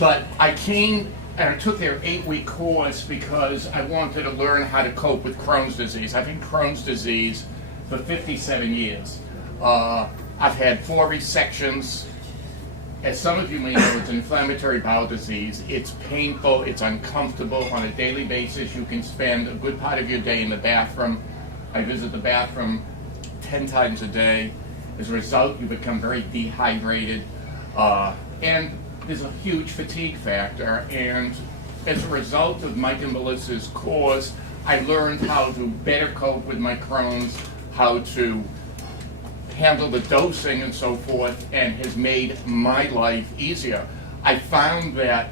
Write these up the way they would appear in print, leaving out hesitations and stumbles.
But I came and I took their 8-week course because I wanted to learn how to cope with Crohn's disease. I've had Crohn's disease for 57 years. I've had 4 resections. As some of you may know, it's an inflammatory bowel disease. It's painful, it's uncomfortable on a daily basis. You can spend a good part of your day in the bathroom. I visit the bathroom 10 times a day. As a result, you become very dehydrated. And there's a huge fatigue factor. And as a result of Mike and Melissa's course, I learned how to better cope with my Crohn's, how to handle the dosing and so forth, and has made my life easier. I found that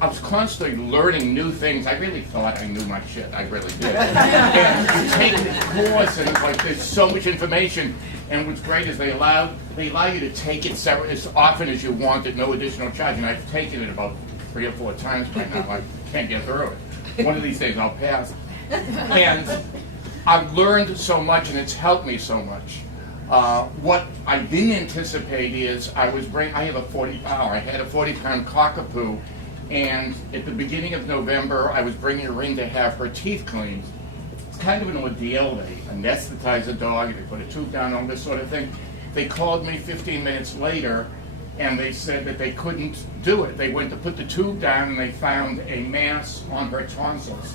I was constantly learning new things. I really thought I knew my shit. I really did. And you take the course, and it's like there's so much information. And what's great is they allow you to take it as often as you want at no additional charge. And I've taken it about 3 or 4 times by now. I can't get through it. One of these days I'll pass. And I've learned so much, and it's helped me so much. What I didn't anticipate is I had a 40-pound cockapoo, and at the beginning of November I was bringing her in to have her teeth cleaned. It's kind of an ordeal. They anesthetize the dog, they put a tube down, all this sort of thing. They called me 15 minutes later and they said that they couldn't do it. They went to put the tube down and they found a mass on her tonsils.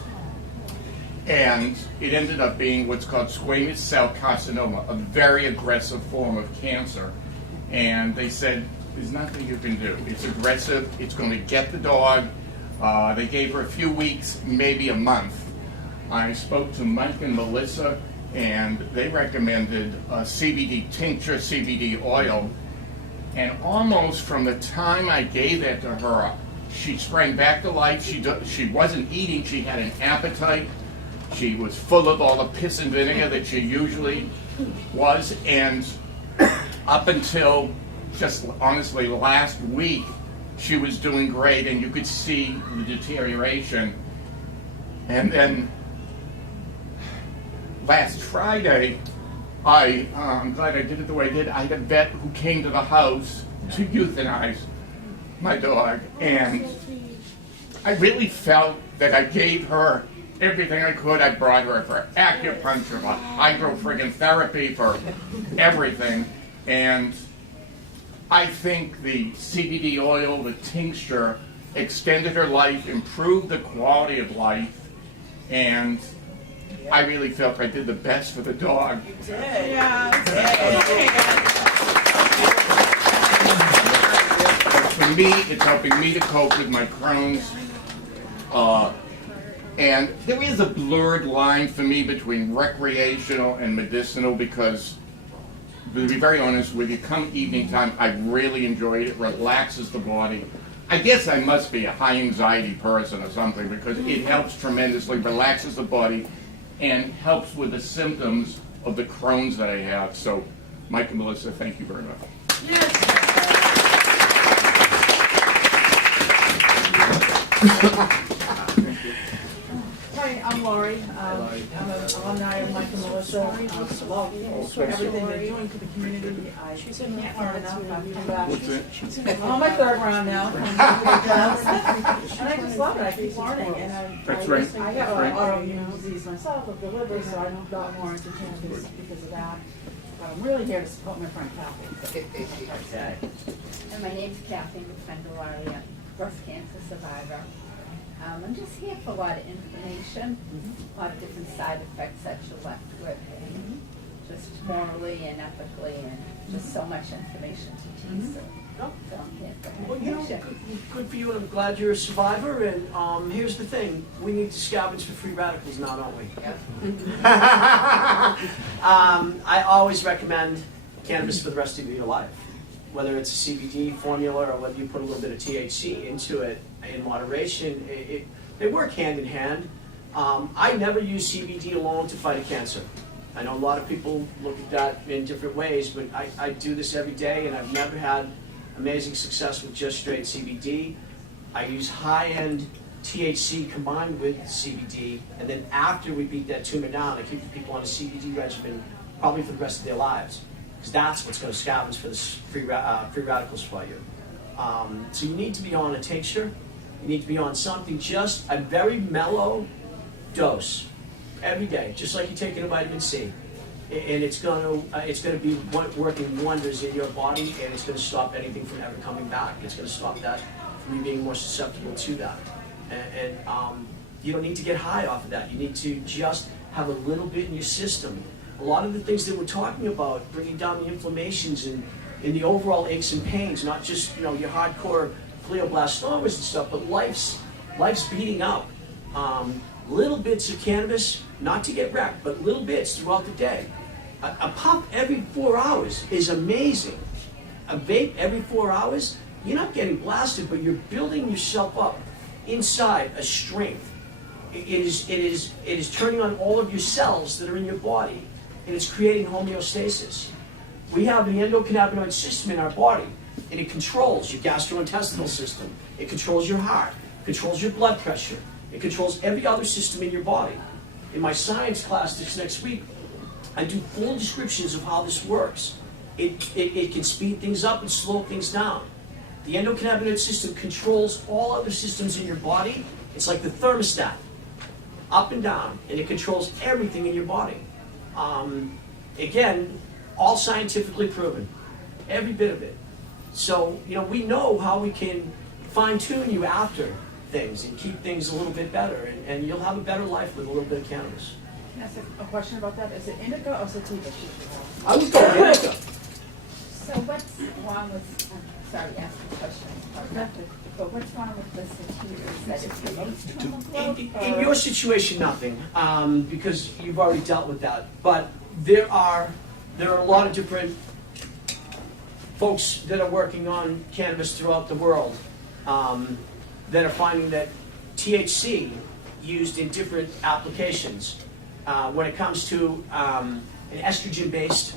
And it ended up being what's called squamous cell carcinoma, a very aggressive form of cancer. And they said, there's nothing you can do. It's aggressive, it's going to get the dog. They gave her a few weeks, maybe a month. I spoke to Mike and Melissa, and they recommended a CBD tincture, CBD oil. And almost from the time I gave that to her, she sprang back to life. She wasn't eating, she had an appetite. She was full of all the piss and vinegar that she usually was, and up until just honestly last week, she was doing great, and you could see the deterioration. And then last Friday, I'm glad I did it the way I did. I had a vet who came to the house to euthanize my dog, and I really felt that I gave her everything I could. I brought her for acupuncture, for hydro-friggin' therapy, for everything. And I think the CBD oil, the tincture, extended her life, improved the quality of life, and I really felt I did the best for the dog. You did. Yeah. For me, it's helping me to cope with my Crohn's. And there is a blurred line for me between recreational and medicinal because, to be very honest with you, come evening time, I really enjoy it. It relaxes the body. I guess I must be a high anxiety person or something because it helps tremendously, relaxes the body, and helps with the symptoms of the Crohn's that I have. So, Mike and Melissa, thank you very much. Yes. Hi, I'm Laurie. I'm an alumni of Mike and Melissa. I love everything they're doing for the community. I can't learn enough. I've come back. I'm on my 3rd round now. And I just love it. I keep learning. And I have an autoimmune disease myself of the liver, so I got more into cannabis because of that. But I'm really here to support my friend Kathy. And my name's Kathy McFendelari, a breast cancer survivor. I'm just here for a lot of information, a lot of different side effects that you're left with, just morally and ethically, and just so much information to teach. So I'm here for information. Good for you, and I'm glad you're a survivor. And here's the thing: we need to scavenge for free radicals now, don't we? Yeah. I always recommend cannabis for the rest of your life, whether it's a CBD formula or whether you put a little bit of THC into it in moderation. They work hand in hand. I never use CBD alone to fight a cancer. I know a lot of people look at that in different ways, but I do this every day, and I've never had amazing success with just straight CBD. I use high-end THC combined with CBD, and then after we beat that tumor down, I keep the people on a CBD regimen probably for the rest of their lives, because that's what's going to scavenge for the free radicals for you. So you need to be on a tincture. You need to be on something, just a very mellow dose every day, just like you're taking a vitamin C. And it's going to be working wonders in your body, and it's going to stop anything from ever coming back. It's going to stop that from you being more susceptible to that. And you don't need to get high off of that. You need to just have a little bit in your system. A lot of the things that we're talking about, bringing down the inflammations and the overall aches and pains, not just your hardcore glioblastomas and stuff, but life's beating up. Little bits of cannabis, not to get wrecked, but little bits throughout the day. A puff every 4 hours is amazing. A vape every 4 hours, you're not getting blasted, but you're building yourself up inside a strength. It is turning on all of your cells that are in your body, and it's creating homeostasis. We have the endocannabinoid system in our body, and it controls your gastrointestinal system. It controls your heart, controls your blood pressure. It controls every other system in your body. In my science class this next week, I do full descriptions of how this works. It can speed things up and slow things down. The endocannabinoid system controls all other systems in your body. It's like the thermostat, up and down, and it controls everything in your body. Again, all scientifically proven, every bit of it. So, we know how we can fine-tune you after things and keep things a little bit better, and you'll have a better life with a little bit of cannabis. Can I ask a question about that? Is it indica or sativa? I would go indica. So what's wrong with, sorry, asking a question, but what's wrong with the sativas? That it promotes tonal growth? In your situation, nothing, because you've already dealt with that. But there are a lot of different folks that are working on cannabis throughout the world that are finding that THC used in different applications when it comes to an estrogen-based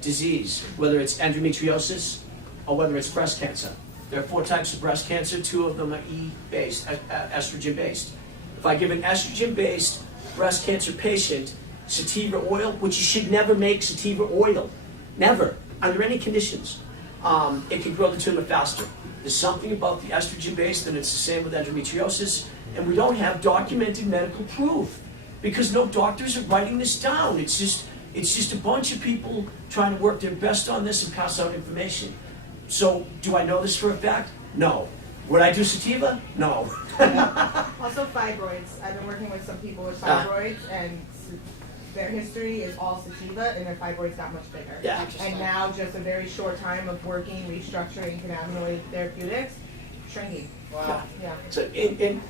disease, whether it's endometriosis or whether it's breast cancer. There are 4 types of breast cancer. 2 of them are E-based, estrogen-based. If I give an estrogen-based breast cancer patient sativa oil, which you should never make sativa oil, never, under any conditions, it can grow the tumor faster. There's something about the estrogen-based, and it's the same with endometriosis, and we don't have documented medical proof because no doctors are writing this down. It's just a bunch of people trying to work their best on this and pass out information. So, do I know this for a fact? No. Would I do sativa? No. Also fibroids. I've been working with some people with fibroids, and their history is all sativa, and their fibroids got much bigger. Yeah. And now, just a very short time of working, restructuring cannabinoid therapeutics, shrinking. Wow. Yeah. So,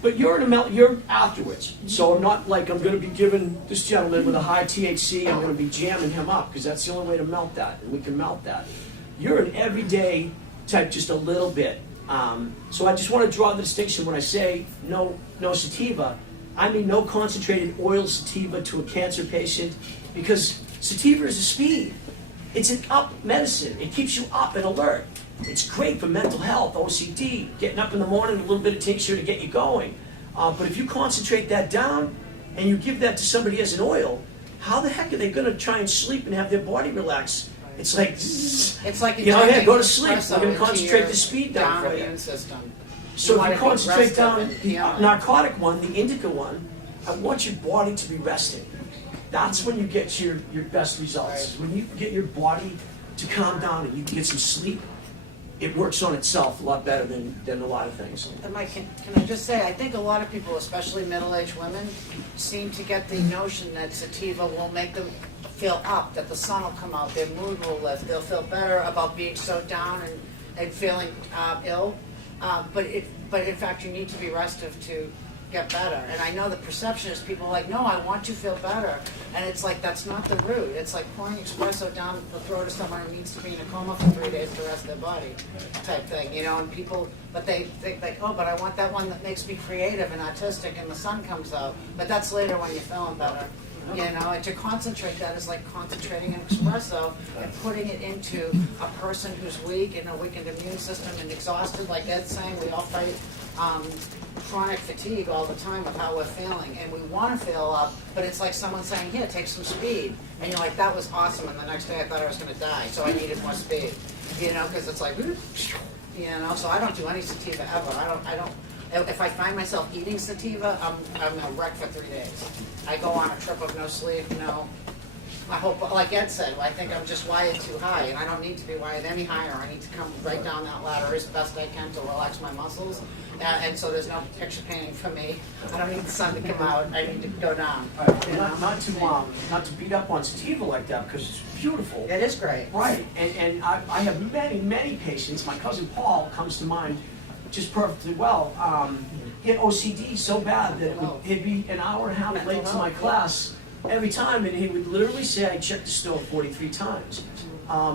but you're afterwards. So I'm not like I'm going to be giving this gentleman with a high THC, I'm going to be jamming him up, because that's the only way to melt that, and we can melt that. You're an everyday type, just a little bit. So I just want to draw the distinction when I say no sativa. I mean no concentrated oil sativa to a cancer patient, because sativa is a speed. It's an up medicine. It keeps you up and alert. It's great for mental health, OCD, getting up in the morning, a little bit of tincture to get you going. But if you concentrate that down and you give that to somebody as an oil, how the heck are they going to try and sleep and have their body relax? It's like, It's like yeah, go to sleep. espresso We're going to into concentrate your the speed down for you. immune system. So if wanna you be concentrate rested down and the healing. narcotic one, the indica one, I want your body to be rested. That's when you get your best results. When you get your body to calm down and you can get some sleep, it works on itself a lot better than a lot of things. And Mike, can I just say, I think a lot of people, especially middle-aged women, seem to get the notion that sativa will make them feel up, that the sun will come out, their mood will lift, they'll feel better about being so down and feeling ill. But in fact, you need to be restive to get better. And I know the perception is people are like, no, I want to feel better. And it's like, that's not the root. It's like pouring espresso down the throat of someone who needs to be in a coma for 3 days to rest their body type thing, and people, but they think like, oh, but I want that one that makes me creative and artistic and the sun comes out. But that's later when you're feeling better. And to concentrate that is like concentrating an espresso and putting it into a person who's weak and a weakened immune system and exhausted, like Ed's saying, we all fight chronic fatigue all the time with how we're feeling, and we want to feel up, but it's like someone saying, here, take some speed, and you're like, that was awesome, and the next day I thought I was going to die, so I needed more speed, because it's like, you know, so I don't do any sativa ever. I don't, if I find myself eating sativa, I'm a wreck for 3 days. I go on a trip of no sleep, no. I hope, like Ed said, I think I'm just wired too high, and I don't need to be wired any higher. I need to come right down that ladder as best I can to relax my muscles, and so there's no picture painting for me. I don't need the sun to come out. I need to go down. You know? Not to beat up on sativa like that, because it's beautiful. It is great. Right, and I have many patients. My cousin Paul comes to mind just perfectly well. He had OCD so bad that he'd be an hour and a half late to my class every time, and he would literally say, I checked the stove 43 times.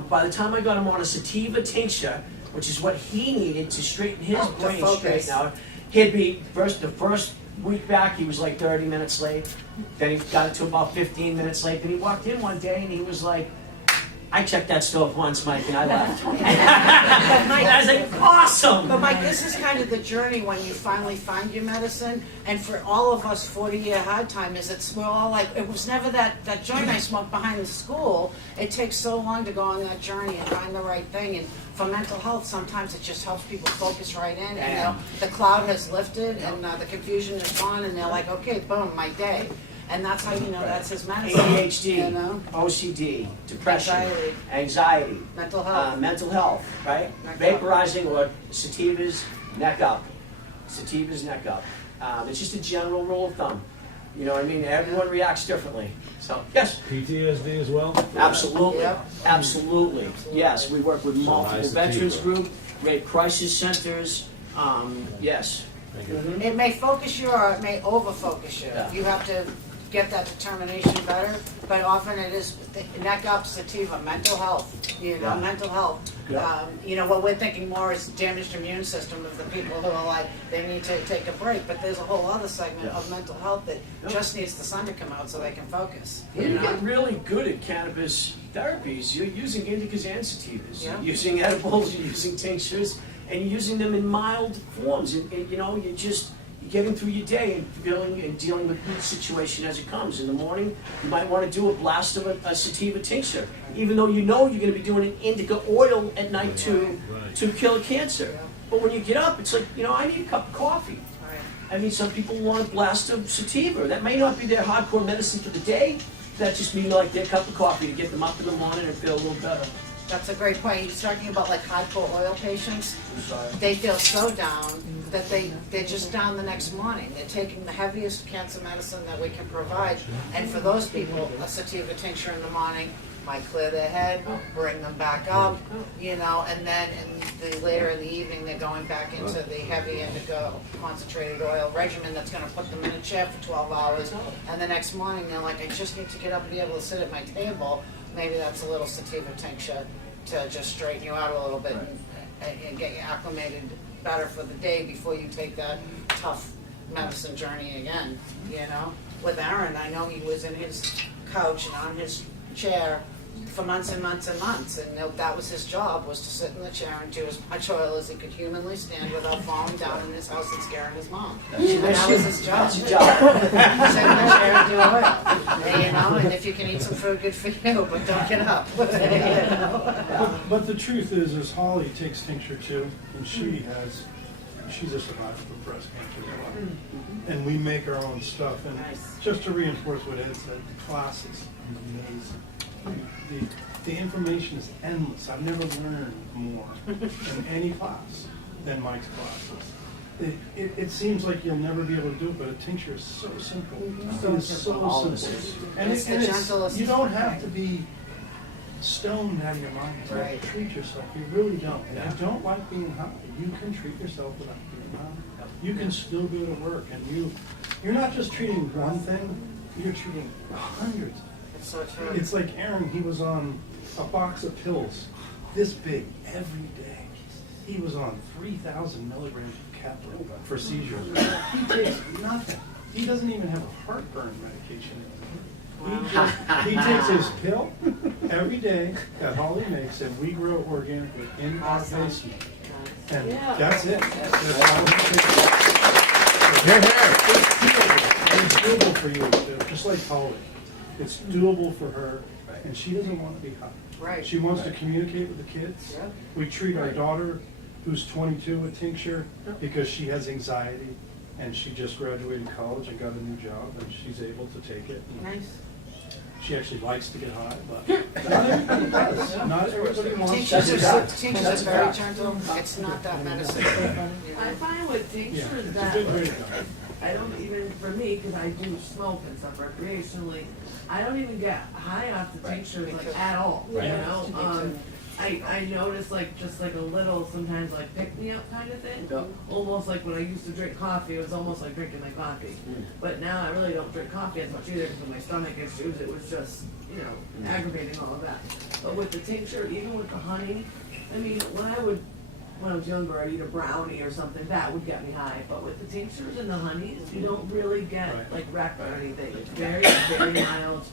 By the time I got him on a sativa tincture, which is what he needed to straighten his brain straight out, he'd be, the first week back, he was like 30 minutes late. Then he got it to about 15 minutes late. Then he walked in one day and he was like, I checked that stove once, Mike, and I left. I was like, awesome! But Mike, this is kind of the journey when you finally find your medicine, and for all of us 40-year hard timers, we're all like, it was never that joint I smoked behind the school. It takes so long to go on that journey and find the right thing, and for mental health, sometimes it just helps people focus right in, and the cloud has lifted, and the confusion is gone, and they're like, okay, boom, my day. And that's how you know that's his medicine. ADHD, you know? OCD, depression, Anxiety. mental Mental health. Right? Neck Vaporizing or sativas, neck up. Sativas, neck up. It's just a general rule of thumb. You know what I mean? Everyone reacts differently. So, yes? PTSD as well? Absolutely. Yep. Absolutely. Yes, we work with multiple sativa. veterans group, rape crisis centers. Yes. Thank you. It may focus you or it may over-focus you. Yeah. You have to get that determination better, but often it is neck up, sativa, mental health, you know, Yeah. mental health. Yeah. You know, what we're thinking more is damaged immune system of the people who are like, they need to take a break, but there's a whole other segment Yeah. of mental health that Yeah. just needs the sun to come out so they can focus, When you you know? get really good at cannabis therapies, you're using indicas and sativas. Yeah. You're using edibles, you're using tinctures, and you're using them in mild forms. And you know, you're getting through your day and feeling and dealing with each situation as it comes. In the morning, you might want to do a blast of a sativa tincture, even though you know you're going to be doing an indica oil at night to kill cancer. Yeah. But when you get up, it's like, you know, I need a cup of coffee. Right. I mean, some people want a blast of sativa. That may not be their hardcore medicine for the day. That just means like their cup of coffee to get them up in the morning and feel a little better. That's a great point. He's talking about like hardcore oil patients. They feel so down that they're just down the next morning. They're taking the heaviest cancer medicine that we can provide. And for those people, a sativa tincture in the morning might clear their head, bring them back up, you know, and then later in the evening, they're going back into the heavy indica concentrated oil regimen that's going to put them in a chair for 12 hours. And the next morning, they're like, I just need to get up and be able to sit at my table. Maybe that's a little sativa tincture to just straighten you out a little bit and get you acclimated better for the day before you take that tough medicine journey again, you know? With Aaron, I know he was in his couch and on his chair for months and months and months, and that was his job, was to sit in the chair and do as much oil as he could humanly stand without falling down in his house and scaring his mom. And that was his job. That's your job. Sit in the chair and do oil, and, you know, and if you can eat some food, good for you, but don't get up. You know? But the truth is Holly takes tincture too, and she's a survivor of breast cancer as well. And we make our own stuff, and Nice. just to reinforce what Ed said, the class is amazing. The information is endless. I've never learned more in any class than Mike's classes. It seems like you'll never be able to do it, but a tincture is so simple. It is so All simple. this. And It's the gentlest. you don't have to be stoned out of your mind to Right. treat yourself. You really don't. If Yeah. you don't like being high, you can treat yourself without being high. You can still go to work, and you're not just treating one thing, you're treating hundreds. It's so true. It's like Aaron, he was on a box of pills this big every day. He was on 3,000 milligrams of Keppler for seizures. He takes nothing. He doesn't even have a heartburn medication. He takes his pill every day that Holly makes, and we grow organically in our Awesome. basement. And Yeah. that's it. That's all he takes. Here, here. It's doable for you, too, just like Holly. It's doable for her, and she doesn't want to be high. Right. She wants to communicate with the kids. Yeah. We treat our daughter who's 22 a tincture because she has anxiety and she just graduated college and got a new job and she's able to take it. Nice. She actually likes to get high, but not everybody does. Not everybody wants to Tinctures get are, high. tinctures are very gentle, it's not that medicine. I find with Yeah, tinctures it's a that, good way to go. I don't even, for me, because I do smoke and stuff recreationally, I don't even get high off the tinctures like at all, you Right. know? I notice like just like a little sometimes like pick me up kind of thing. Yeah. Almost like when I used to drink coffee, it was almost like drinking my coffee. But now I really don't drink coffee as much either because of my stomach issues. It was just, you know, aggravating all of that. But with the tincture, even with the honey, I mean, when I was younger, I'd eat a brownie or something, that would get me high. But with the tinctures and the honeys, you don't really get Right. like wrecked or anything. It's very mild.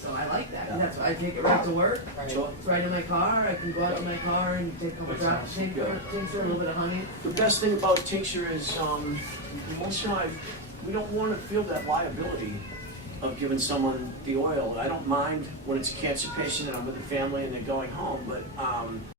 So I like that. And that's why I take it right to work. Sure. It's right in my car. I can go out in my car and take a couple drops of tincture, a little bit of honey. The best thing about tincture is, most of the time, we don't want to feel that liability of giving someone the oil. I don't mind when it's a cancer patient and I'm with the family and they're going home, but